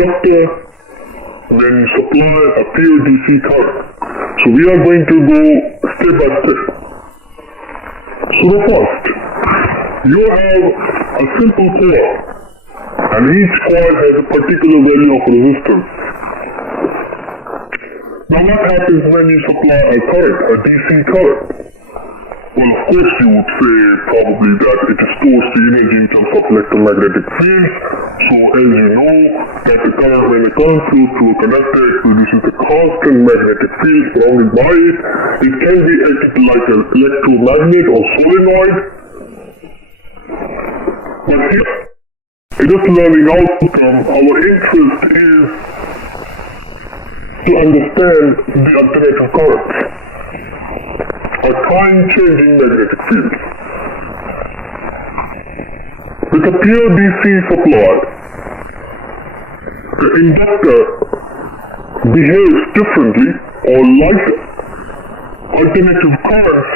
inductor when you supply a pure DC current. So we are going to go step by step. So the first, you have a simple coil, and each coil has a particular value of resistance. Now what happens when you supply a current, a DC current? Well, of course you would say probably that it stores the energy in terms of electromagnetic fields. So as you know, that the current, when the current flows through a conductor, it produces a constant magnetic field surrounded by it. It can be acted like an electromagnet or solenoid. But here, in this learning outcome, our interest is to understand the alternative currents, a time-changing magnetic field. With a pure DC supply, the inductor behaves differently or like alternative currents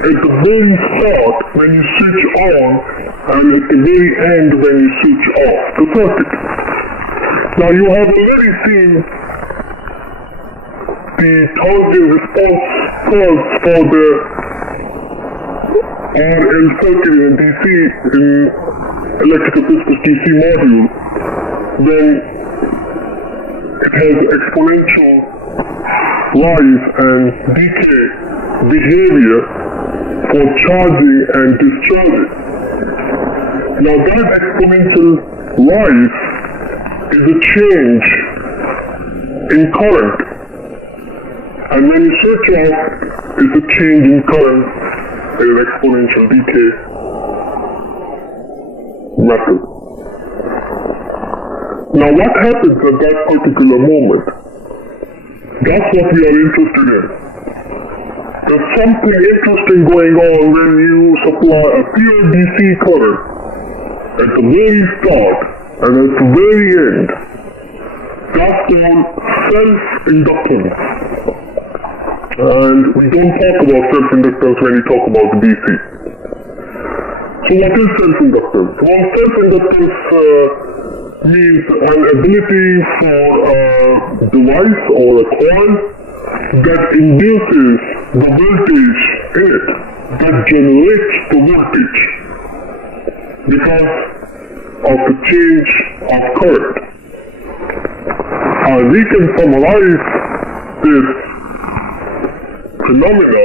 at the very start when you switch on and at the very end when you switch off the circuit. Now you have already seen the transient response curves for the RL circuit in DC in electrical systems DC module, then it has exponential rise and decay behavior for charging and discharging. Now that exponential rise is a change in current, and when you switch off, it's a change in current in an exponential decay method. Now what happens at that particular moment? That's what we are interested in. There's something interesting going on when you supply a pure DC current at the very start and at the very end. That's called self-inductance. And we don't talk about self-inductance when we talk about DC. So what is self-inductance? Well, self-inductance means an ability for a device or a coil that induces the voltage in it, that generates the voltage because of the change of current. We can summarize this phenomena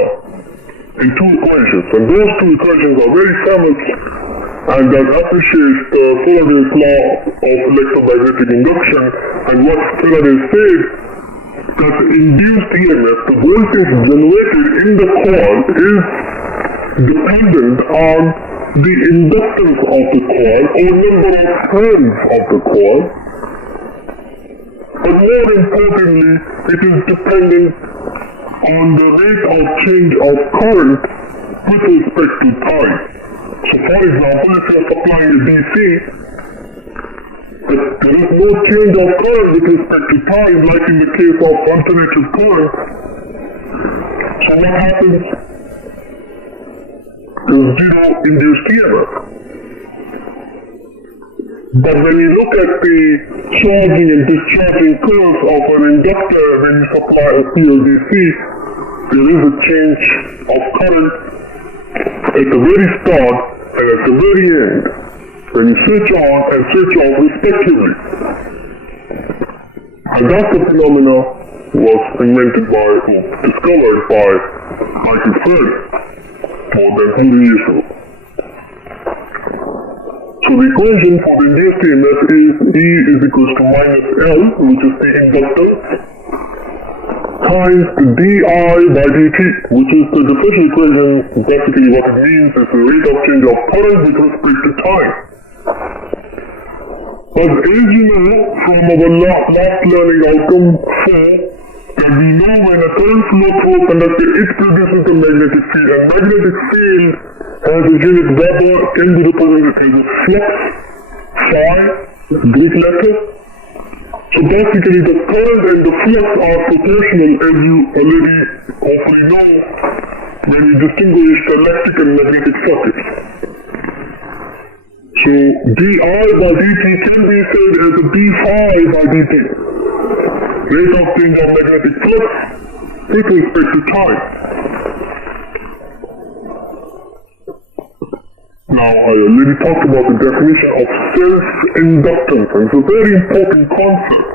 in two equations, and those two equations are very famous and that appreciates the Faraday's law of electromagnetic induction. And what Faraday said, that the induced EMF, the voltage generated in the coil, is dependent on the inductance of the coil or number of turns of the coil. But more importantly, it is dependent on the rate of change of current with respect to time. So for example, if you are supplying a DC, there is no change of current with respect to time, like in the case of alternative current. So what happens? There is zero induced EMF. But when you look at the charging and discharging curves of an inductor when you supply a PLDC, there is a change of current at the very start and at the very end, when you switch on and switch off respectively. And that phenomena was invented by, or discovered by Michael Faraday more than 100 years ago. So the equation for the induced EMF is E is equals to minus L, which is the inductance, times the dI by dt, which is the differential equation. Basically what it means is the rate of change of current with respect to time. But as you know from our last learning outcome 4, that we know when a current flows through a conductor, it produces a magnetic field, and magnetic field as a unit Weber can be represented as a flux, phi, Greek letter. So basically the current and the flux are proportional, as you already hopefully know when you distinguish the electric and magnetic circuits. So di by dt can be said as a d phi by dt, rate of change of magnetic flux with respect to time. Now, I already talked about the definition of self-inductance, and it's a very important concept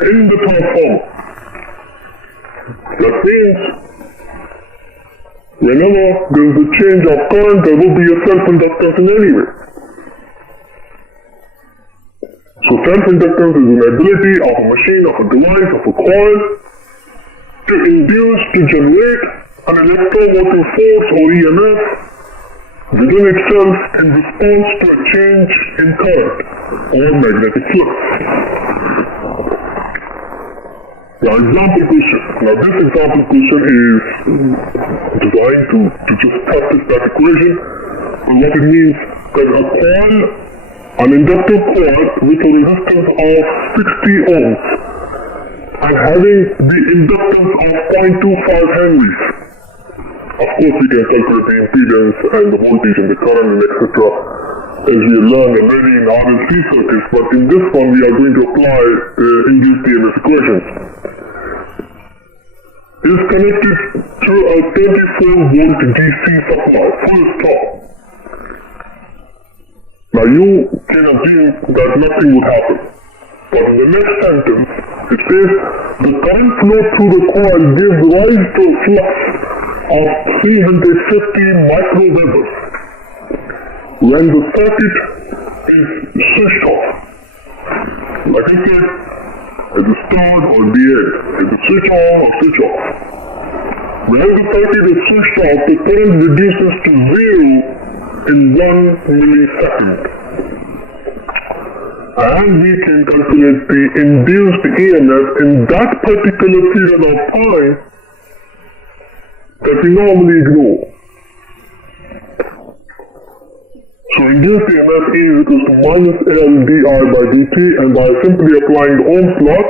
in the transformer. That means, whenever there is a change of current, there will be a self-inductance in any way. So self-inductance is an ability of a machine, of a device, of a coil to induce, to generate an electromotive force or EMF within itself in response to a change in current or magnetic flux. Now, example question. Now, this example question is designed to just practice that equation, and what it means that a coil, an inductive coil with a resistance of 60 ohms and having the inductance of 0.25 henries. Of course, we can calculate the impedance and the voltage and the current and etc. as we learned already in RLC circuits, but in this one we are going to apply the induced EMF equations. It is connected to a 24-volt DC supply, full stop. Now you can assume that nothing would happen, but in the next sentence it says the current flow through the coil gives rise to a flux of 350 microwebers when the circuit is switched off. Like I said, at the start or the end, at the switch on or switch off. When the circuit is switched off, the current reduces to zero in 1 millisecond. And we can calculate the induced EMF in that particular period of time that we normally ignore. So induced EMF is equals to minus L di by dt, and by simply applying the Ohm's law,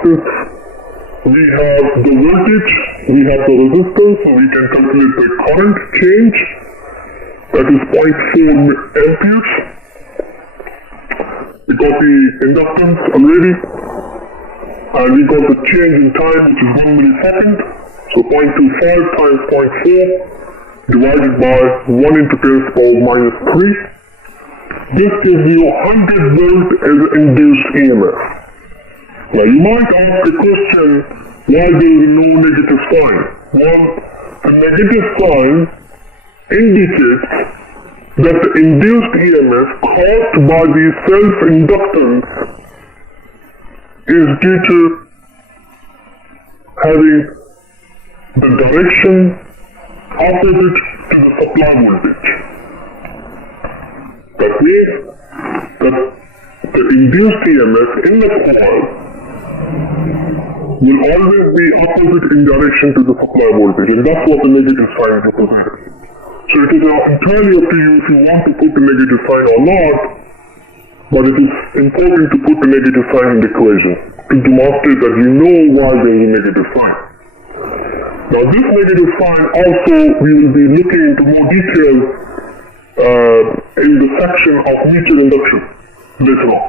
we have the voltage, we have the resistance, so we can calculate the current change, that is 0.4 amperes. We got the inductance already, and we got the change in time, which is 1 millisecond. So 0.25 times 0.4 divided by 1 into 10 to the power minus 3. This gives you 100 volt as an induced EMF. Now you might ask the question, why there is no negative sign? Well, the negative sign indicates that the induced EMF caused by the self-inductance is due to having the direction opposite to the supply voltage. That means that the induced EMF in the coil will always be opposite in direction to the supply voltage, and that's what the negative sign represents. So it is entirely up to you if you want to put the negative sign or not, but it is important to put the negative sign in the equation to demonstrate that you know why there is a negative sign. Now this negative sign also we will be looking into more detail in the section of mutual induction later on.